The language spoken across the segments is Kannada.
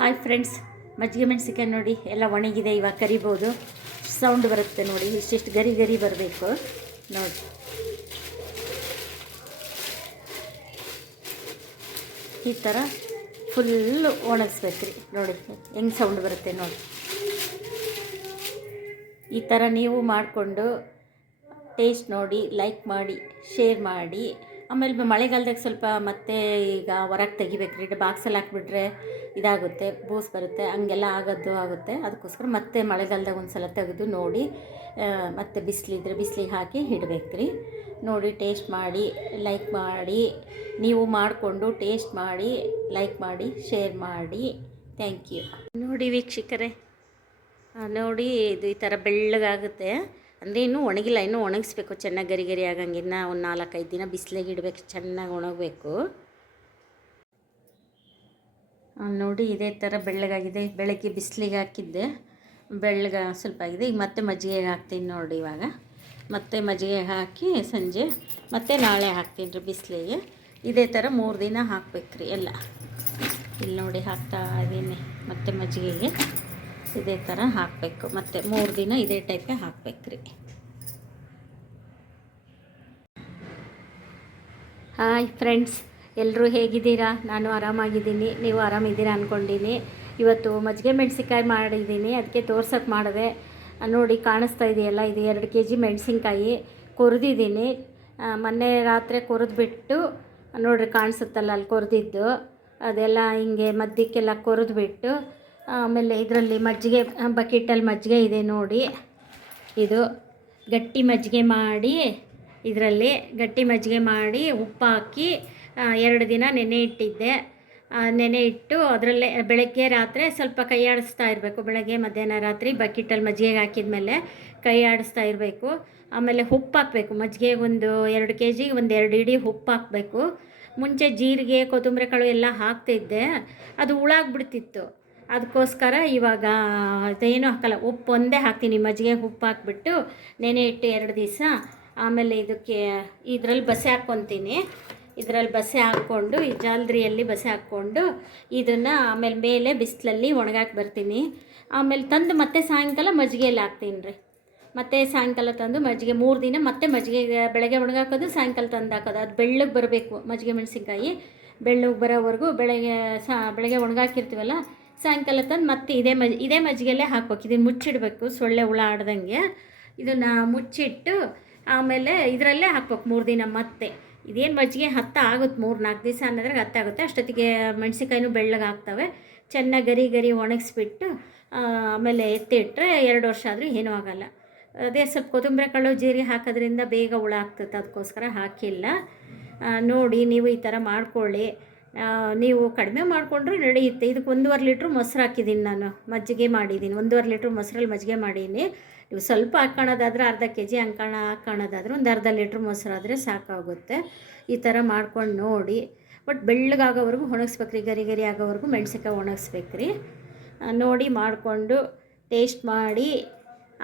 ಹಾಯ್ ಫ್ರೆಂಡ್ಸ್, ಮಜ್ಜಿಗೆ ಮೆಣಸಿಕಾಯಿ ನೋಡಿ ಎಲ್ಲ ಒಣಗಿದೆ. ಇವಾಗ ಕರಿಬೋದು. ಸೌಂಡ್ ಬರುತ್ತೆ ನೋಡಿ, ಇಷ್ಟಿಷ್ಟು ಗರಿ ಗರಿ ಬರಬೇಕು ನೋಡಿ. ಈ ಥರ ಫುಲ್ಲು ಒಣಗಿಸ್ಬೇಕ್ರಿ. ನೋಡಿ ಹೆಂಗೆ ಸೌಂಡ್ ಬರುತ್ತೆ ನೋಡಿ. ಈ ಥರ ನೀವು ಮಾಡಿಕೊಂಡು ಟೇಸ್ಟ್ ನೋಡಿ, ಲೈಕ್ ಮಾಡಿ, ಶೇರ್ ಮಾಡಿ. ಆಮೇಲೆ ಮಳೆಗಾಲದಾಗ ಸ್ವಲ್ಪ ಮತ್ತೆ ಈಗ ಹೊರಗೆ ತೆಗಿಬೇಕ್ರಿ. ಬಾಕ್ಸಲ್ಲಿ ಹಾಕ್ಬಿಟ್ರೆ ಇದಾಗುತ್ತೆ, ಬೂಸ್ ಬರುತ್ತೆ, ಹಂಗೆಲ್ಲ ಆಗುತ್ತೆ. ಅದಕ್ಕೋಸ್ಕರ ಮತ್ತೆ ಮಳೆಗಾಲದಾಗ ಒಂದು ಸಲ ತೆಗೆದು ನೋಡಿ, ಮತ್ತೆ ಬಿಸಿಲಿದ್ರೆ ಬಿಸಿಲಿಗೆ ಹಾಕಿ ಇಡಬೇಕ್ರಿ. ನೋಡಿ ಟೇಸ್ಟ್ ಮಾಡಿ, ಲೈಕ್ ಮಾಡಿ. ನೀವು ಮಾಡಿಕೊಂಡು ಟೇಸ್ಟ್ ಮಾಡಿ, ಲೈಕ್ ಮಾಡಿ, ಶೇರ್ ಮಾಡಿ. Thank you. ನೋಡಿ ವೀಕ್ಷಕರೇ, ನೋಡಿ ಇದು ಈ ಥರ ಬೆಳ್ಳಗಾಗುತ್ತೆ. ಅಂದರೆ ಇನ್ನೂ ಒಣಗಿಲ್ಲ, ಇನ್ನೂ ಒಣಗಿಸ್ಬೇಕು ಚೆನ್ನಾಗಿ ಗರಿ ಗರಿ ಆಗಂಗೆ. ಇನ್ನೂ ಒಂದು 4-5 ದಿನ ಬಿಸಿಲಿಗೆ ಇಡಬೇಕು, ಚೆನ್ನಾಗಿ ಒಣಗಬೇಕು. ನೋಡಿ ಇದೇ ಥರ ಬೆಳ್ಳಗಾಗಿದೆ. ಬೆಳಗ್ಗೆ ಬಿಸಿಲಿಗೆ ಹಾಕಿದ್ದೆ, ಸ್ವಲ್ಪ ಆಗಿದೆ. ಈಗ ಮತ್ತೆ ಮಜ್ಜಿಗೆಗೆ ಹಾಕ್ತೀನಿ ನೋಡಿ. ಇವಾಗ ಮತ್ತೆ ಮಜ್ಜಿಗೆ ಹಾಕಿ ಸಂಜೆ ಮತ್ತೆ ನಾಳೆ ಹಾಕ್ತೀನಿ ರೀ ಬಿಸಿಲಿಗೆ. ಇದೇ ಥರ 3 ದಿನ ಹಾಕ್ಬೇಕ್ರಿ ಎಲ್ಲ. ಇಲ್ಲಿ ನೋಡಿ ಹಾಕ್ತಾ ಇದ್ದೀನಿ. ಮತ್ತೆ ಮಜ್ಜಿಗೆಗೆ ಇದೇ ಥರ ಹಾಕಬೇಕು. ಮತ್ತು 3 ದಿನ ಇದೇ ಟೈಪೇ ಹಾಕಬೇಕ್ರಿ. ಹಾಯ್ ಫ್ರೆಂಡ್ಸ್, ಎಲ್ಲರೂ ಹೇಗಿದ್ದೀರಾ? ನಾನು ಆರಾಮಾಗಿದ್ದೀನಿ, ನೀವು ಆರಾಮಿದ್ದೀರಾ ಅಂದ್ಕೊಂಡಿನಿ. ಇವತ್ತು ಮಜ್ಜಿಗೆ ಮೆಣಸಿನ್ಕಾಯಿ ಮಾಡಿದ್ದೀನಿ, ಅದಕ್ಕೆ ತೋರ್ಸೋಕ್ಕೆ ಮಾಡಿದೆ. ನೋಡಿ ಕಾಣಿಸ್ತಾ ಇದೆಯಲ್ಲ, ಇದು 2 kg ಮೆಣಸಿನ್ಕಾಯಿ ಕೊರೆದಿದ್ದೀನಿ. ಮೊನ್ನೆ ರಾತ್ರಿ ಕೊರೆದ್ಬಿಟ್ಟು ನೋಡಿರಿ ಕಾಣಿಸುತ್ತಲ್ಲ ಅಲ್ಲಿ ಕೊರೆದಿದ್ದು, ಅದೆಲ್ಲ ಹಿಂಗೆ ಮಧ್ಯಕ್ಕೆಲ್ಲ ಕೊರೆದ್ಬಿಟ್ಟು ಆಮೇಲೆ ಇದರಲ್ಲಿ ಮಜ್ಜಿಗೆ, ಬಕೆಟಲ್ಲಿ ಮಜ್ಜಿಗೆ ಇದೆ ನೋಡಿ. ಇದು ಗಟ್ಟಿ ಮಜ್ಜಿಗೆ ಮಾಡಿ, ಇದರಲ್ಲಿ ಗಟ್ಟಿ ಮಜ್ಜಿಗೆ ಮಾಡಿ ಉಪ್ಪು ಹಾಕಿ 2 ದಿನ ನೆನೆ ಇಟ್ಟಿದ್ದೆ. ನೆನೆ ಇಟ್ಟು ಅದರಲ್ಲೇ ಬೆಳಗ್ಗೆ ರಾತ್ರಿ ಸ್ವಲ್ಪ ಕೈ ಆಡಿಸ್ತಾ ಇರಬೇಕು. ಬೆಳಗ್ಗೆ ಮಧ್ಯಾಹ್ನ ರಾತ್ರಿ ಬಕೆಟಲ್ಲಿ ಮಜ್ಜಿಗೆಗೆ ಹಾಕಿದ ಕೈ ಆಡಿಸ್ತಾ ಇರಬೇಕು. ಆಮೇಲೆ ಉಪ್ಪು ಹಾಕಬೇಕು. ಮಜ್ಜಿಗೆಗೆ ಒಂದು 2 kg ಒಂದು 2 ಇಡಿ ಉಪ್ಪು ಹಾಕಬೇಕು. ಮುಂಚೆ ಜೀರಿಗೆ, ಕೊತ್ತಂಬರಿ ಕಾಳು ಎಲ್ಲ ಹಾಕ್ತಿದ್ದೆ, ಅದು ಹುಳಾಗ್ಬಿಡ್ತಿತ್ತು. ಅದಕ್ಕೋಸ್ಕರ ಇವಾಗ ಅದೇನೂ ಹಾಕಲ್ಲ, ಉಪ್ಪು ಒಂದೇ ಹಾಕ್ತೀನಿ. ಮಜ್ಜಿಗೆಗೆ ಉಪ್ಪು ಹಾಕ್ಬಿಟ್ಟು ನೆನೆ ಇಟ್ಟು 2 ದಿವಸ ಆಮೇಲೆ ಇದಕ್ಕೆ ಇದರಲ್ಲಿ ಬಸೆ ಹಾಕ್ಕೊತೀನಿ. ಇದರಲ್ಲಿ ಬಸೆ ಹಾಕ್ಕೊಂಡು ಈ ಜಾಲರಿಯಲ್ಲಿ ಬಸೆ ಹಾಕ್ಕೊಂಡು ಇದನ್ನು ಆಮೇಲೆ ಮೇಲೆ ಬಿಸಿಲಲ್ಲಿ ಒಣಗಾಕಿ ಬರ್ತೀನಿ. ಆಮೇಲೆ ತಂದು ಮತ್ತೆ ಸಾಯಂಕಾಲ ಮಜ್ಜಿಗೆಯಲ್ಲಿ ಹಾಕ್ತೀನಿ ರೀ. ಮತ್ತು ಸಾಯಂಕಾಲ ತಂದು ಮಜ್ಜಿಗೆ 3 ದಿನ ಮತ್ತೆ ಮಜ್ಜಿಗೆ ಬೆಳಗ್ಗೆ ಒಣಗಾಕೋದು, ಸಾಯಂಕಾಲ ತಂದು ಹಾಕೋದು. ಅದು ಬೆಳ್ಳಗೆ ಬರಬೇಕು ಮಜ್ಜಿಗೆ ಮೆಣಸಿನ್ಕಾಯಿ. ಬೆಳ್ಳಗೆ ಬರೋವರೆಗೂ ಬೆಳಗ್ಗೆ ಒಣಗಾಕಿರ್ತೀವಲ್ಲ, ಸಾಯಂಕಾಲ ತಂದು ಮತ್ತೆ ಇದೇ ಮಜ್ಜಿಗೆಯಲ್ಲೇ ಹಾಕ್ಬೇಕು. ಇದನ್ನು ಮುಚ್ಚಿಡಬೇಕು, ಸೊಳ್ಳೆ ಹುಳ ಆಡ್ದಂಗೆ. ಇದನ್ನು ಮುಚ್ಚಿಟ್ಟು ಆಮೇಲೆ ಇದರಲ್ಲೇ ಹಾಕ್ಬೇಕು 3 ದಿನ. ಮತ್ತೆ ಇದೇನು ಮಜ್ಜಿಗೆ ಆಗುತ್ತೆ 3-4 ದಿವಸ ಅನ್ನೋದ್ರಾಗ ಆಗುತ್ತೆ. ಅಷ್ಟೊತ್ತಿಗೆ ಮೆಣಸಿನ್ಕಾಯಿನೂ ಬೆಳ್ಳಗೆ ಆಗ್ತವೆ. ಚೆನ್ನಾಗಿ ಗರಿ ಗರಿ ಒಣಗಿಸ್ಬಿಟ್ಟು ಆಮೇಲೆ ಎತ್ತಿಟ್ರೆ 2 ವರ್ಷ ಆದರೂ ಏನೂ ಆಗೋಲ್ಲ. ಅದೇ ಸ್ವಲ್ಪ ಕೊತ್ತಂಬರಿ ಕಾಳು ಜೀರಿಗೆ ಹಾಕೋದ್ರಿಂದ ಬೇಗ ಹುಳ ಆಗ್ತದೆ, ಅದಕ್ಕೋಸ್ಕರ ಹಾಕಿಲ್ಲ. ನೋಡಿ ನೀವು ಈ ಥರ ಮಾಡ್ಕೊಳ್ಳಿ. ನೀವು ಕಡಿಮೆ ಮಾಡಿಕೊಂಡ್ರೆ ನಡೆಯುತ್ತೆ. ಇದಕ್ಕೆ 1.5 ಲೀಟ್ರ್ ಮೊಸರು ಹಾಕಿದ್ದೀನಿ ನಾನು, ಮಜ್ಜಿಗೆ ಮಾಡಿದ್ದೀನಿ. 1.5 ಲೀಟ್ರ್ ಮೊಸರಲ್ಲಿ ಮಜ್ಜಿಗೆ ಮಾಡೀನಿ. ನೀವು ಸ್ವಲ್ಪ ಹಾಕ್ಕೊಳ್ಳೋದಾದ್ರೆ ಅರ್ಧ kg ಹಾಕ್ಕೊಳ್ಳೋದಾದ್ರೆ ಒಂದು ಅರ್ಧ ಲೀಟ್ರ್ ಮೊಸರಾದರೆ ಸಾಕಾಗುತ್ತೆ. ಈ ಥರ ಮಾಡ್ಕೊಂಡು ನೋಡಿ. ಬಟ್ ಬೆಳ್ಳಗಾಗೋವರೆಗೂ ಒಣಗಿಸ್ಬೇಕ್ರಿ, ಗರಿ ಗರಿ ಆಗೋವರೆಗೂ ಮೆಣಸಿನ್ಕಾಯಿ ಒಣಗಿಸ್ಬೇಕ್ರಿ. ನೋಡಿ ಮಾಡಿಕೊಂಡು ಟೇಸ್ಟ್ ಮಾಡಿ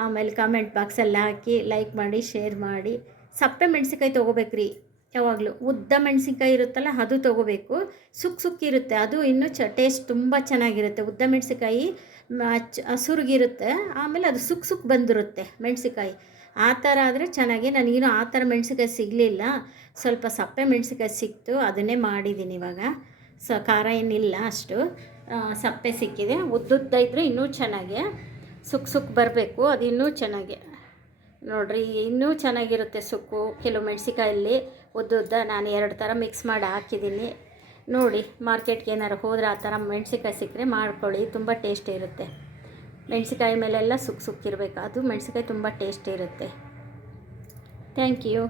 ಆಮೇಲೆ ಕಾಮೆಂಟ್ ಬಾಕ್ಸಲ್ಲಿ ಹಾಕಿ, ಲೈಕ್ ಮಾಡಿ, ಶೇರ್ ಮಾಡಿ. ಸಪ್ಪೆ ಮೆಣಸಿನ್ಕಾಯಿ ತೊಗೋಬೇಕ್ರಿ ಯಾವಾಗಲೂ. ಉದ್ದ ಮೆಣಸಿನ್ಕಾಯಿ ಇರುತ್ತಲ್ಲ ಅದು ತೊಗೋಬೇಕು. ಸುಕ್ಕಿರುತ್ತೆ, ಅದು ಇನ್ನೂ ಟೇಸ್ಟ್ ತುಂಬ ಚೆನ್ನಾಗಿರುತ್ತೆ. ಉದ್ದ ಮೆಣಸಿನ್ಕಾಯಿ ಹಸುರಿಗಿರುತ್ತೆ, ಆಮೇಲೆ ಅದು ಸುಕ್ ಬಂದಿರುತ್ತೆ ಮೆಣಸಿನ್ಕಾಯಿ. ಆ ಥರ ಆದರೆ ಚೆನ್ನಾಗಿ. ನನಗೇನು ಆ ಥರ ಮೆಣಸಿನ್ಕಾಯಿ ಸಿಗಲಿಲ್ಲ, ಸ್ವಲ್ಪ ಸಪ್ಪೆ ಮೆಣಸಿನ್ಕಾಯಿ ಸಿಕ್ತು, ಅದನ್ನೇ ಮಾಡಿದ್ದೀನಿ ಇವಾಗ. ಖಾರ ಏನಿಲ್ಲ ಅಷ್ಟು, ಸಪ್ಪೆ ಸಿಕ್ಕಿದೆ. ಉದ್ದುದ್ದ ಇದ್ದರೆ ಇನ್ನೂ ಚೆನ್ನಾಗೆ ಸುಕ್ ಬರಬೇಕು, ಅದು ಇನ್ನೂ ಚೆನ್ನಾಗೆ. ನೋಡಿರಿ ಇನ್ನೂ ಚೆನ್ನಾಗಿರುತ್ತೆ ಸುಕ್ಕು. ಕೆಲವು ಮೆಣಸಿನ್ಕಾಯಲ್ಲಿ ಉದ್ದುದ್ದ ನಾನು 2 ಥರ ಮಿಕ್ಸ್ ಮಾಡಿ ಹಾಕಿದ್ದೀನಿ. ನೋಡಿ ಮಾರ್ಕೆಟ್ಗೆ ಏನಾರು ಹೋದರೆ ಆ ಥರ ಮೆಣಸಿನ್ಕಾಯಿ ಸಿಕ್ಕರೆ ಮಾಡ್ಕೊಳ್ಳಿ, ತುಂಬ ಟೇಸ್ಟ್ ಇರುತ್ತೆ. ಮೆಣಸಿನ್ಕಾಯಿ ಮೇಲೆಲ್ಲ ಸುಕ್ಕಿರಬೇಕು, ಅದು ಮೆಣಸಿನ್ಕಾಯಿ ತುಂಬ ಟೇಸ್ಟ್ ಇರುತ್ತೆ. Thank you.